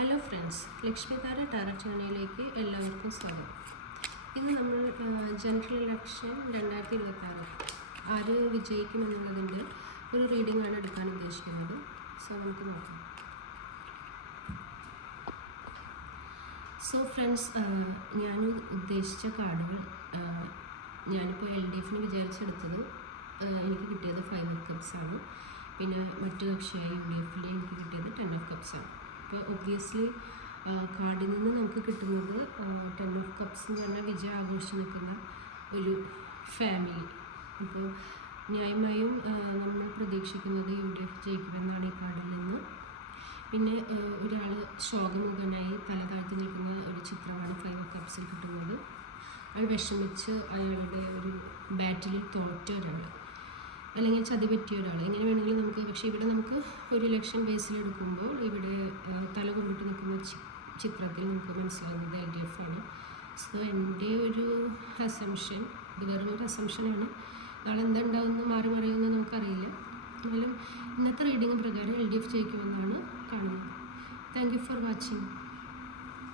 Hello friends, ലക്ഷ്മികാര tarot ചാനലിലേക്ക് എല്ലാവർക്കും സ്വാഗതം. ഇന്ന് നമ്മൾ ജനറൽ ഇലക്ഷൻ 2026 ആര് വിജയിക്കുമെന്നുള്ളതിൻ്റെ ഒരു റീഡിംഗ് ആണ് എടുക്കാൻ ഉദ്ദേശിക്കുന്നത്. സോ നമുക്ക് നോക്കാം. സോ ഫ്രണ്ട്സ്, ഞാൻ ഉദ്ദേശിച്ച കാർഡുകൾ ഞാനിപ്പോൾ LDF വിചാരിച്ചെടുത്തത് എനിക്ക് കിട്ടിയത് 5 of Cups ആണ്. പിന്നെ മറ്റു കക്ഷിയായ UDF എനിക്ക് കിട്ടിയത് 10 of Cups ആണ്. അപ്പോൾ ഒബ്വിയസ്ലി കാർഡിൽ നിന്ന് നമുക്ക് കിട്ടുന്നത് 10 of Cups എന്ന് പറഞ്ഞാൽ വിജയം ആഘോഷിച്ച് നിൽക്കുന്ന ഒരു ഫാമിലി. അപ്പോൾ ന്യായമായും നമ്മൾ പ്രതീക്ഷിക്കുന്നത് UDF ജയിക്കുമെന്നാണ് ഈ കാർഡിൽ നിന്ന്. പിന്നെ ഒരാൾ ശോകമുഖനായി തല താഴ്ത്തി നിൽക്കുന്ന ഒരു ചിത്രമാണ് 5 of Cupsൽ കിട്ടുന്നത്. അയാൾ വിഷമിച്ച് അയാളുടെ ഒരു ബാറ്റിലിൽ തോറ്റ ഒരാൾ, അല്ലെങ്കിൽ ചതി പറ്റിയ ഒരാൾ, എങ്ങനെ വേണമെങ്കിലും നമുക്ക്. പക്ഷേ ഇവിടെ നമുക്ക് ഒരു ഇലക്ഷൻ ബേസിലെടുക്കുമ്പോൾ ഇവിടെ തല കൊണ്ടിട്ട് നിൽക്കുന്ന ചിത്രത്തിൽ നമുക്ക് മനസ്സിലാകുന്നത് LDF ആണ്. സോ എൻ്റെ ഒരു അസംഷൻ, ഇത് വേറൊരു അസംഷനാണ്. നാളെ എന്തുണ്ടാവുമെന്ന് മാറി മറിയുമെന്ന് നമുക്കറിയില്ല. എന്നാലും ഇന്നത്തെ റീഡിംഗ് പ്രകാരം LDF ജയിക്കുമെന്നാണ് കാണുന്നത്. Thank you for watching.